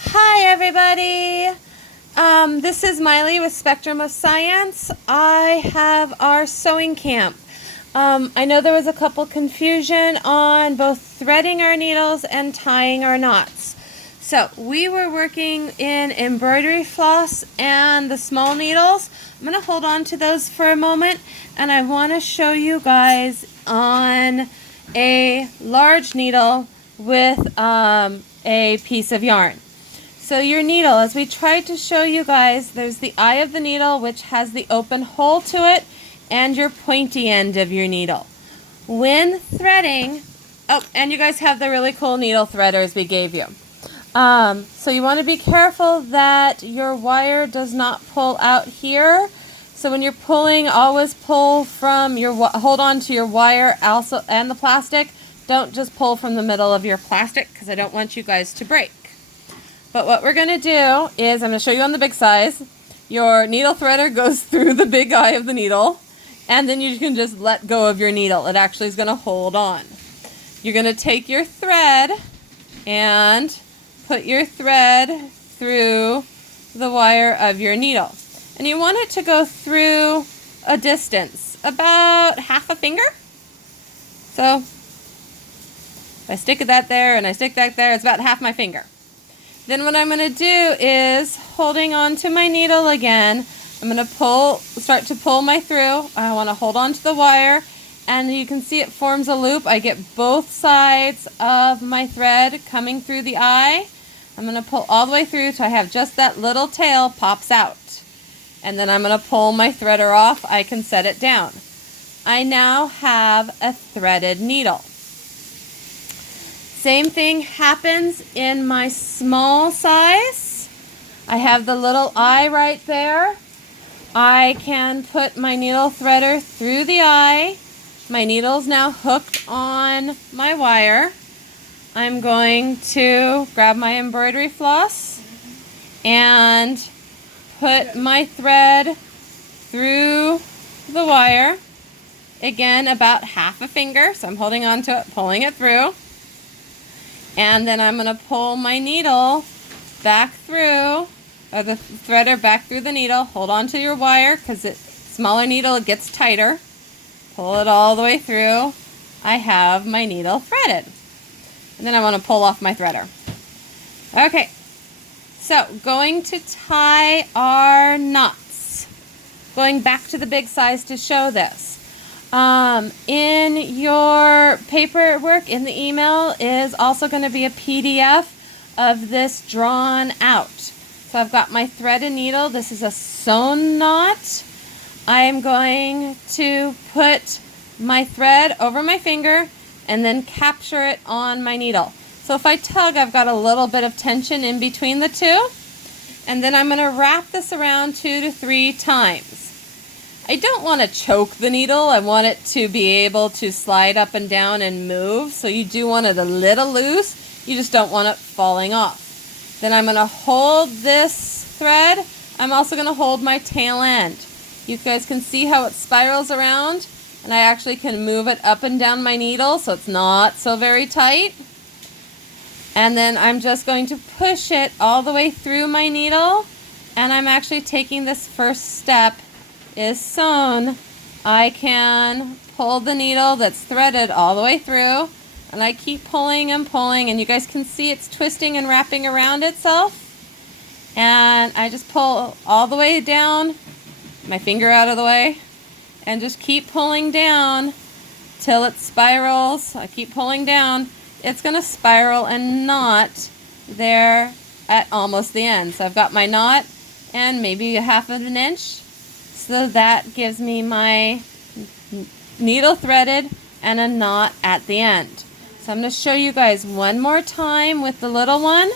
Hi everybody! This is Miley with Spectrum of Science. I have our sewing camp. I know there was a couple confusion on both threading our needles and tying our knots. So we were working in embroidery floss and the small needles. I'm going to hold on to those for a moment, and I want to show you guys on a large needle with a piece of yarn. So your needle, as we tried to show you guys, there's the eye of the needle, which has the open hole to it, and your pointy end of your needle. When threading, oh, and you guys have the really cool needle threaders we gave you. So you want to be careful that your wire does not pull out here. So when you're pulling, always pull from your, hold on to your wire also and the plastic. Don't just pull from the middle of your plastic, because I don't want you guys to break. But what we're going to do is, I'm going to show you on the big size. Your needle threader goes through the big eye of the needle, and then you can just let go of your needle. It actually is going to hold on. You're going to take your thread and put your thread through the wire of your needle. And you want it to go through a distance, about half a finger. So if I stick that there and I stick that there, it's about half my finger. Then what I'm going to do is, holding on to my needle again, I'm going to start to pull my through. I want to hold on to the wire, and you can see it forms a loop. I get both sides of my thread coming through the eye. I'm going to pull all the way through till I have just that little tail pops out. And then I'm going to pull my threader off. I can set it down. I now have a threaded needle. Same thing happens in my small size. I have the little eye right there. I can put my needle threader through the eye. My needle's now hooked on my wire. I'm going to grab my embroidery floss and put my thread through the wire. Again, about half a finger, so I'm holding on to it, pulling it through. And then I'm going to pull my needle back through, or the threader back through the needle. Hold on to your wire, because smaller needle, it gets tighter. Pull it all the way through. I have my needle threaded. And then I want to pull off my threader. Okay, so going to tie our knots. Going back to the big size to show this. In your paperwork in the email is also going to be a PDF of this drawn out. So I've got my thread and needle. This is a sewn knot. I'm going to put my thread over my finger and then capture it on my needle. So if I tug, I've got a little bit of tension in between the two. And then I'm going to wrap this around 2 to 3 times. I don't want to choke the needle. I want it to be able to slide up and down and move. So you do want it a little loose. You just don't want it falling off. Then I'm going to hold this thread. I'm also going to hold my tail end. You guys can see how it spirals around. And I actually can move it up and down my needle so it's not so very tight. And then I'm just going to push it all the way through my needle. And I'm actually taking this first step is sewn. I can pull the needle that's threaded all the way through, and I keep pulling and pulling, and you guys can see it's twisting and wrapping around itself. And I just pull all the way down, my finger out of the way, and just keep pulling down till it spirals. I keep pulling down. It's going to spiral and knot there at almost the end. So I've got my knot and maybe a half of an inch. So that gives me my needle threaded and a knot at the end. So I'm going to show you guys one more time with the little one.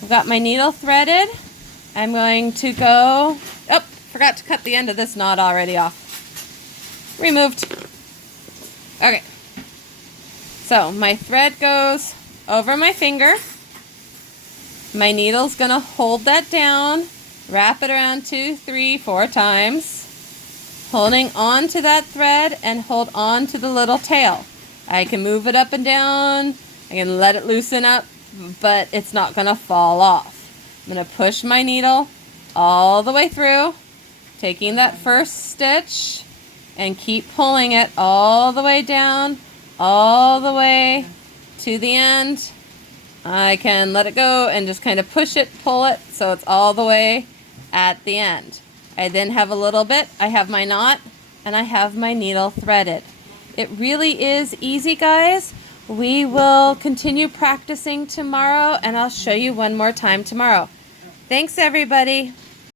I've got my needle threaded. I'm going to go, oh, forgot to cut the end of this knot already off. Removed. Okay. So my thread goes over my finger. My needle's going to hold that down. Wrap it around 2, 3, 4 times, holding on to that thread and hold on to the little tail. I can move it up and down. I can let it loosen up but it's not going to fall off. I'm going to push my needle all the way through, taking that first stitch and keep pulling it all the way down, all the way to the end. I can let it go and just kind of push it, pull it, so it's all the way at the end. I then have a little bit, I have my knot, and I have my needle threaded. It really is easy, guys. We will continue practicing tomorrow, and I'll show you one more time tomorrow. Thanks, everybody.